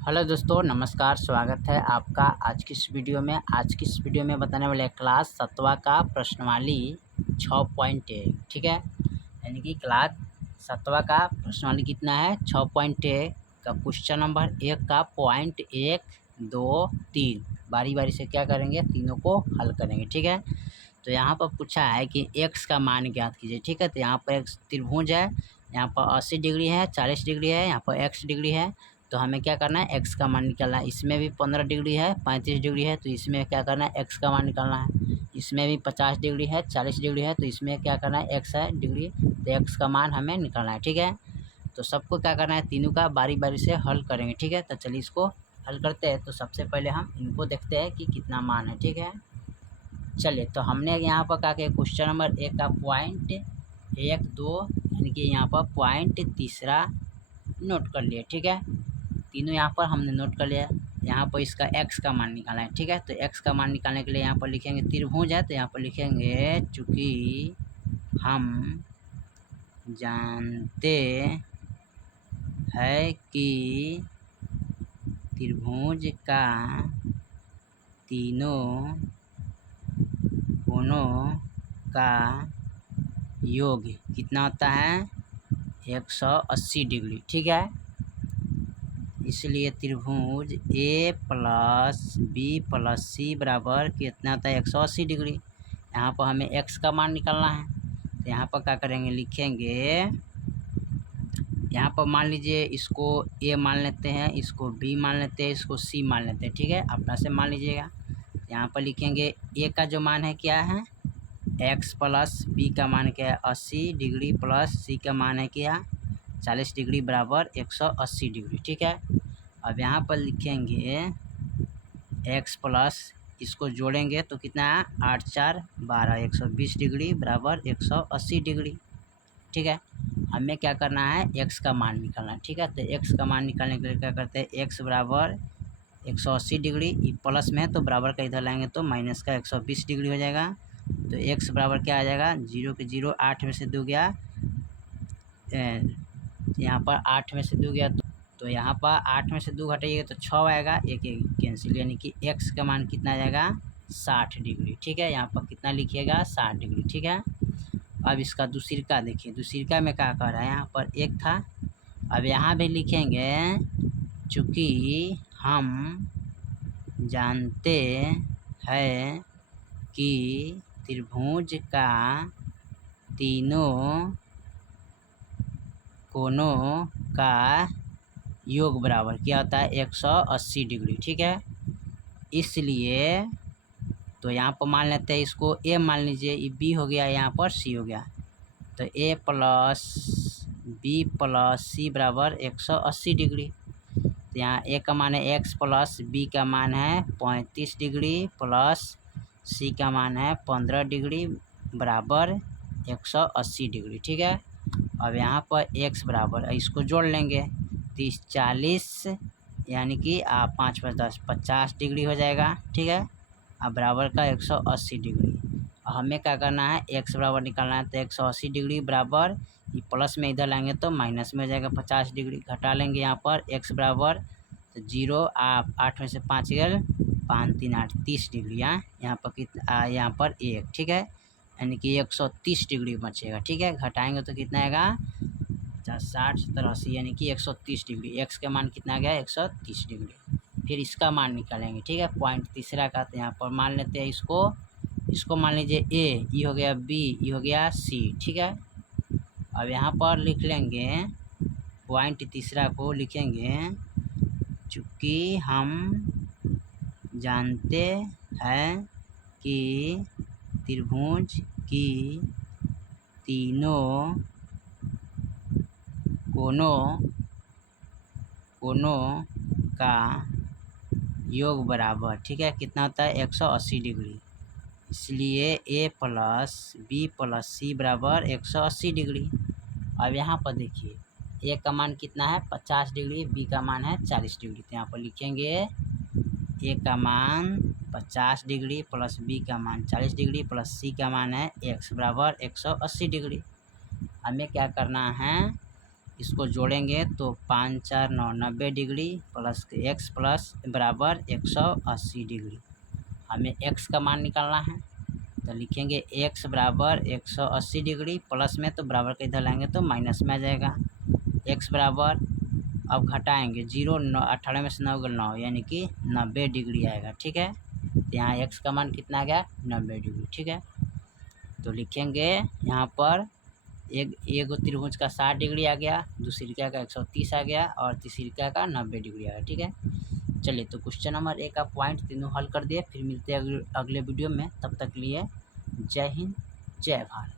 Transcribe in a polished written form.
Hello दोस्तों, नमस्कार। स्वागत है आपका आज की इस वीडियो में। आज की इस वीडियो में बताने वाले क्लास 7वां का प्रश्नावली 6.1, ठीक है। यानी कि क्लास 7वां का प्रश्नावली कितना है, 6.1 का क्वेश्चन नंबर 1 का पॉइंट 1, 2, 3 बारी बारी से क्या करेंगे, तीनों को हल करेंगे, ठीक है। तो यहाँ पर पूछा है कि x का मान ज्ञात कीजिए, ठीक है। तो यहाँ पर एक त्रिभुज है, यहाँ पर 80 डिग्री है, 40 डिग्री है, यहाँ पर x डिग्री है। तो हमें क्या करना है, x का मान निकालना है। इसमें भी 15 डिग्री है, 35 डिग्री है, तो इसमें क्या करना है, x का मान निकालना है। इसमें भी 50 डिग्री है, 40 डिग्री है, तो इसमें क्या करना है, x है डिग्री, तो x का मान हमें निकालना है, ठीक है। तो सबको क्या करना है, तीनों का बारी बारी से हल करेंगे, ठीक है। तो चलिए इसको हल करते हैं। तो सबसे पहले हम इनको देखते हैं कि कितना मान है, ठीक है। चलिए, तो हमने यहाँ पर कहा कि क्वेश्चन नंबर 1 का पॉइंट 1, 2 यानी कि यहाँ पर पॉइंट तीसरा नोट कर लिए, ठीक है। तीनों यहाँ पर हमने नोट कर लिया। यहाँ पर इसका x का मान निकालना है, ठीक है। तो x का मान निकालने के लिए यहाँ पर लिखेंगे, त्रिभुज है तो यहाँ पर लिखेंगे चूँकि हम जानते हैं कि त्रिभुज का तीनों कोणों का योग कितना होता है, 180 डिग्री, ठीक है। इसलिए त्रिभुज ए प्लस बी प्लस सी बराबर कितना होता है, 180 डिग्री। यहाँ पर हमें x का मान निकालना है। तो यहाँ पर क्या करेंगे, लिखेंगे, यहाँ पर मान लीजिए इसको a मान लेते हैं, इसको b मान लेते हैं, इसको c मान लेते हैं, ठीक है। अपना से मान लीजिएगा। यहाँ पर लिखेंगे a का जो मान है क्या है, x प्लस b का मान क्या है, 80 डिग्री प्लस c का मान है क्या, 40 डिग्री बराबर 180 डिग्री, ठीक है। अब यहाँ पर लिखेंगे x प्लस, इसको जोड़ेंगे तो कितना है, 8 4 12, 120 डिग्री बराबर 180 डिग्री, ठीक है। हमें क्या करना है, x का मान निकालना है, ठीक है। तो x का मान निकालने के लिए क्या करते हैं, x बराबर 180 डिग्री, प्लस में है तो बराबर का इधर लाएंगे तो माइनस का 120 डिग्री हो जाएगा। तो x बराबर क्या आ जाएगा, 0 के 0, 8 में से 2 गया, यहाँ पर 8 में से 2 गया तो यहाँ पर 8 में से 2 घटाइएगा तो 6 आएगा, एक एक कैंसिल, यानी कि x का मान कितना आ जाएगा, 60 डिग्री, ठीक है। यहाँ पर कितना लिखिएगा, 60 डिग्री, ठीक है। अब इसका दूसरिका देखिए, दूसरिका में क्या कह रहा है, यहाँ पर 1 था। अब यहाँ भी लिखेंगे चूँकि हम जानते हैं कि त्रिभुज का तीनों कोणों का योग बराबर क्या होता है, 180 डिग्री, ठीक है। इसलिए तो यहाँ पर मान लेते हैं, इसको a मान लीजिए, ये b हो गया, यहाँ पर c हो गया। तो a प्लस बी प्लस सी बराबर 180 डिग्री। तो यहाँ a का मान है x प्लस b का मान है 35 डिग्री प्लस c का मान है 15 डिग्री बराबर 180 डिग्री, ठीक है। अब यहाँ पर x बराबर, इसको जोड़ लेंगे, 30 40 यानी कि 5 5 10 50 डिग्री हो जाएगा, ठीक है। अब बराबर का 180 डिग्री। हमें क्या करना है, x बराबर निकालना है। तो 180 डिग्री बराबर, ये प्लस में इधर लाएंगे तो माइनस में हो जाएगा, 50 डिग्री घटा लेंगे। यहाँ पर x बराबर तो 0, 8 में से 5 गए, 5 3 8 30 डिग्री, यहाँ पर कितना, यहाँ पर 1, ठीक है। यानी कि 130 डिग्री बचेगा, ठीक है। घटाएंगे तो कितना आएगा, 50 60 70 80, यानी कि 130 डिग्री। x का मान कितना आ गया, 130 डिग्री। फिर इसका मान निकालेंगे, ठीक है, पॉइंट तीसरा का। तो यहाँ पर मान लेते हैं इसको मान लीजिए a, ये हो गया b, ये हो गया c, ठीक है। अब यहाँ पर लिख लेंगे पॉइंट तीसरा को, लिखेंगे चूँकि हम जानते हैं कि त्रिभुज की तीनों कोणों का योग बराबर, ठीक है, कितना होता है, 180 डिग्री। इसलिए a प्लस बी प्लस सी बराबर 180 डिग्री। अब यहाँ पर देखिए a का मान कितना है, 50 डिग्री, b का मान है 40 डिग्री। तो यहाँ पर लिखेंगे a का मान 50 डिग्री प्लस b का मान 40 डिग्री प्लस c का मान है x बराबर 180 डिग्री। हमें क्या करना है, इसको जोड़ेंगे तो 5 4 9 90 डिग्री प्लस एक्स प्लस बराबर 180 डिग्री। हमें एक्स का मान निकालना है तो लिखेंगे एक्स बराबर 180 डिग्री, प्लस में तो बराबर के इधर लाएंगे तो माइनस में आ जाएगा। एक्स बराबर अब घटाएंगे 0 9 18 में से 9 9 यानी कि 90 डिग्री आएगा। ठीक है, तो यहाँ एक्स का मान कितना आ गया 90 डिग्री। ठीक है, तो लिखेंगे यहाँ पर एक त्रिभुज का 60 डिग्री आ गया, दूसरी का 130 आ गया और तीसरी का 90 डिग्री आ गया। ठीक है, चलिए तो क्वेश्चन नंबर 1 का पॉइंट तीनों हल कर दिए। फिर मिलते हैं अगले वीडियो में, तब तक लिए जय हिंद जय भारत।